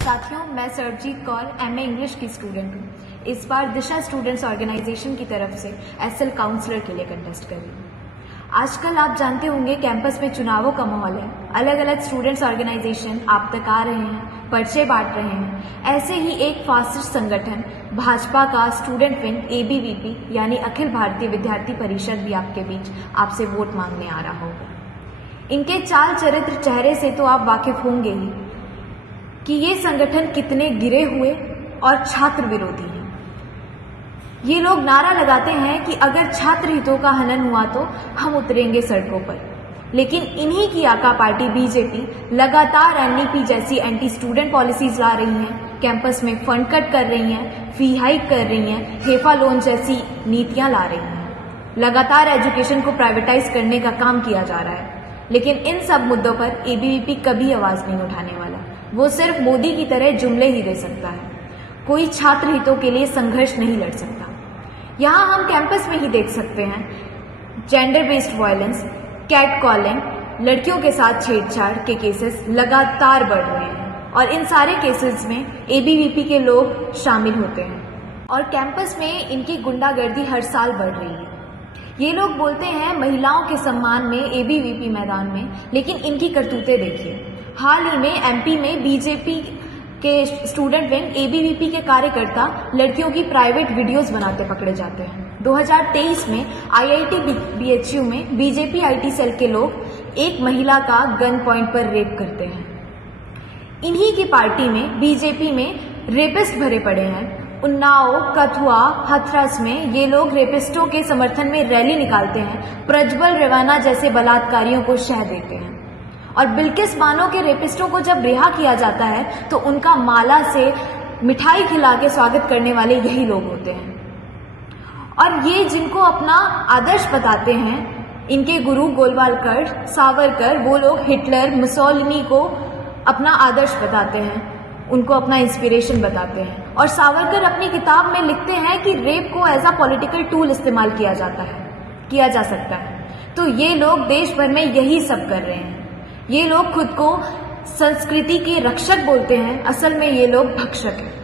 साथियों, मैं Sarabjit Kaur MA English की स्टूडेंट हूँ। इस बार दिशा स्टूडेंट्स ऑर्गेनाइजेशन की तरफ से एसएल काउंसलर के लिए कंटेस्ट कर रही हूँ। आजकल आप जानते होंगे कैंपस में चुनावों का माहौल है। अलग अलग स्टूडेंट्स ऑर्गेनाइजेशन आप तक आ रहे हैं, पर्चे बांट रहे हैं। ऐसे ही एक फासिस्ट संगठन भाजपा का स्टूडेंट विंग ABVP यानी अखिल भारतीय विद्यार्थी परिषद भी आपके बीच आपसे वोट मांगने आ रहा होगा। इनके चाल चरित्र चेहरे से तो आप वाकिफ होंगे ही कि ये संगठन कितने गिरे हुए और छात्र विरोधी हैं। ये लोग नारा लगाते हैं कि अगर छात्र हितों का हनन हुआ तो हम उतरेंगे सड़कों पर, लेकिन इन्हीं की आका पार्टी बीजेपी लगातार NEP जैसी एंटी स्टूडेंट पॉलिसीज ला रही हैं, कैंपस में फंड कट कर रही हैं, फी हाइक कर रही हैं, हेफा लोन जैसी नीतियां ला रही हैं। लगातार एजुकेशन को प्राइवेटाइज करने का काम किया जा रहा है, लेकिन इन सब मुद्दों पर ABVP कभी आवाज नहीं उठाने वाला। वो सिर्फ मोदी की तरह जुमले ही दे सकता है, कोई छात्र हितों के लिए संघर्ष नहीं लड़ सकता। यहाँ हम कैंपस में ही देख सकते हैं gender based violence, cat calling, लड़कियों के साथ छेड़छाड़ के केसेस लगातार बढ़ रहे हैं और इन सारे केसेस में ABVP के लोग शामिल होते हैं और कैंपस में इनकी गुंडागर्दी हर साल बढ़ रही है। ये लोग बोलते हैं महिलाओं के सम्मान में ABVP मैदान में, लेकिन इनकी करतूतें देखिए। हाल ही में MP में BJP के स्टूडेंट विंग ABVP के कार्यकर्ता लड़कियों की प्राइवेट वीडियोस बनाते पकड़े जाते हैं। 2023 में IIT BHU में BJP IT सेल के लोग एक महिला का गन पॉइंट पर रेप करते हैं। इन्हीं की पार्टी में BJP में रेपिस्ट भरे पड़े हैं। उन्नाव, कथुआ, हाथरस में ये लोग रेपिस्टों के समर्थन में रैली निकालते हैं, प्रज्वल रेवाना जैसे बलात्कारियों को शह देते हैं और बिल्किस बानो के रेपिस्टों को जब रिहा किया जाता है तो उनका माला से मिठाई खिला के स्वागत करने वाले यही लोग होते हैं। और ये जिनको अपना आदर्श बताते हैं, इनके गुरु गोलवालकर, सावरकर, वो लोग हिटलर, मुसोलिनी को अपना आदर्श बताते हैं, उनको अपना इंस्पिरेशन बताते हैं। और सावरकर अपनी किताब में लिखते हैं कि रेप को एज अ पॉलिटिकल टूल इस्तेमाल किया जा सकता है। तो ये लोग देश भर में यही सब कर रहे हैं। ये लोग खुद को संस्कृति के रक्षक बोलते हैं, असल में ये लोग भक्षक हैं।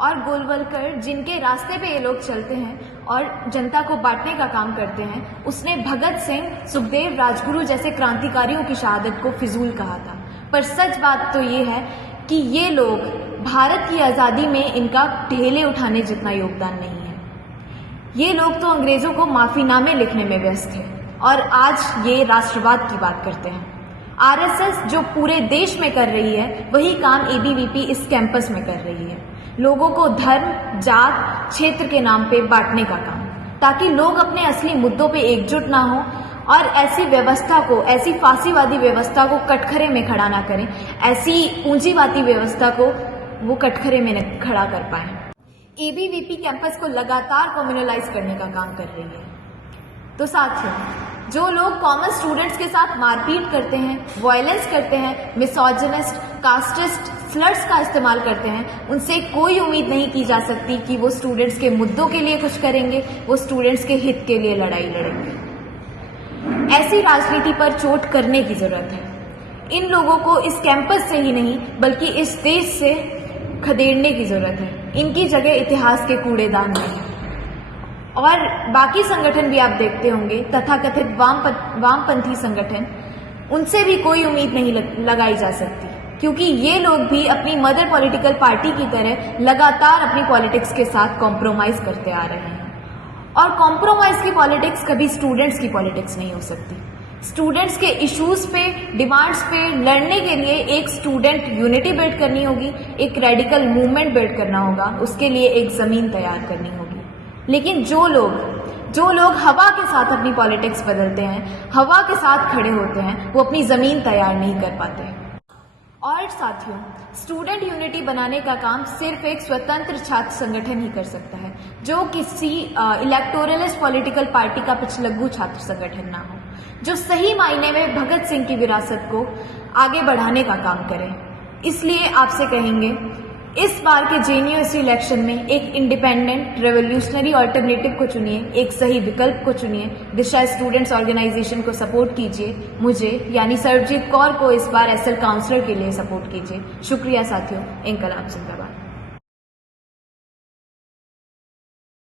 और गोलवलकर जिनके रास्ते पे ये लोग चलते हैं और जनता को बांटने का काम करते हैं, उसने भगत सिंह, सुखदेव, राजगुरु जैसे क्रांतिकारियों की शहादत को फिजूल कहा था। पर सच बात तो ये है कि ये लोग भारत की आज़ादी में इनका ढेले उठाने जितना योगदान नहीं है। ये लोग तो अंग्रेजों को माफीनामे लिखने में व्यस्त थे और आज ये राष्ट्रवाद की बात करते हैं। RSS जो पूरे देश में कर रही है, वही काम ABVP इस कैंपस में कर रही है। लोगों को धर्म, जात, क्षेत्र के नाम पे बांटने का काम, ताकि लोग अपने असली मुद्दों पे एकजुट ना हो और ऐसी व्यवस्था को, ऐसी फांसीवादी व्यवस्था को कटघरे में खड़ा ना करें, ऐसी पूंजीवादी व्यवस्था को वो कटघरे में खड़ा कर पाए। ABVP कैंपस को लगातार कम्युनलाइज करने का काम कर रही है। तो साथियों, जो लोग कॉमन स्टूडेंट्स के साथ मारपीट करते हैं, वायलेंस करते हैं, मिसोजिनिस्ट, कास्टिस्ट स्लर्स का इस्तेमाल करते हैं, उनसे कोई उम्मीद नहीं की जा सकती कि वो स्टूडेंट्स के मुद्दों के लिए कुछ करेंगे, वो स्टूडेंट्स के हित के लिए लड़ाई लड़ेंगे। ऐसी राजनीति पर चोट करने की जरूरत है। इन लोगों को इस कैंपस से ही नहीं बल्कि इस देश से खदेड़ने की जरूरत है। इनकी जगह इतिहास के कूड़ेदान में है। और बाकी संगठन भी आप देखते होंगे, तथाकथित वामपंथी संगठन, उनसे भी कोई उम्मीद नहीं लगाई जा सकती, क्योंकि ये लोग भी अपनी मदर पॉलिटिकल पार्टी की तरह लगातार अपनी पॉलिटिक्स के साथ कॉम्प्रोमाइज करते आ रहे हैं। और कॉम्प्रोमाइज की पॉलिटिक्स कभी स्टूडेंट्स की पॉलिटिक्स नहीं हो सकती। स्टूडेंट्स के इश्यूज पे, डिमांड्स पे लड़ने के लिए एक स्टूडेंट यूनिटी बिल्ड करनी होगी, एक रेडिकल मूवमेंट बिल्ड करना होगा, उसके लिए एक जमीन तैयार करनी होगी। लेकिन जो लोग हवा के साथ अपनी पॉलिटिक्स बदलते हैं, हवा के साथ खड़े होते हैं, वो अपनी जमीन तैयार नहीं कर पाते। और साथियों, स्टूडेंट यूनिटी बनाने का काम सिर्फ एक स्वतंत्र छात्र संगठन ही कर सकता है, जो किसी इलेक्टोरलिस्ट पॉलिटिकल पार्टी का पिछलग्गू छात्र संगठन ना हो, जो सही मायने में भगत सिंह की विरासत को आगे बढ़ाने का काम करे। इसलिए आपसे कहेंगे इस बार के जेएनयू इलेक्शन में एक इंडिपेंडेंट रेवोल्यूशनरी ऑल्टरनेटिव को चुनिए, एक सही विकल्प को चुनिए। दिशा स्टूडेंट्स ऑर्गेनाइजेशन को सपोर्ट कीजिए, मुझे यानी सरबजीत कौर को इस बार एसएल काउंसलर के लिए सपोर्ट कीजिए। शुक्रिया साथियों। इंकलाब जिंदाबाद।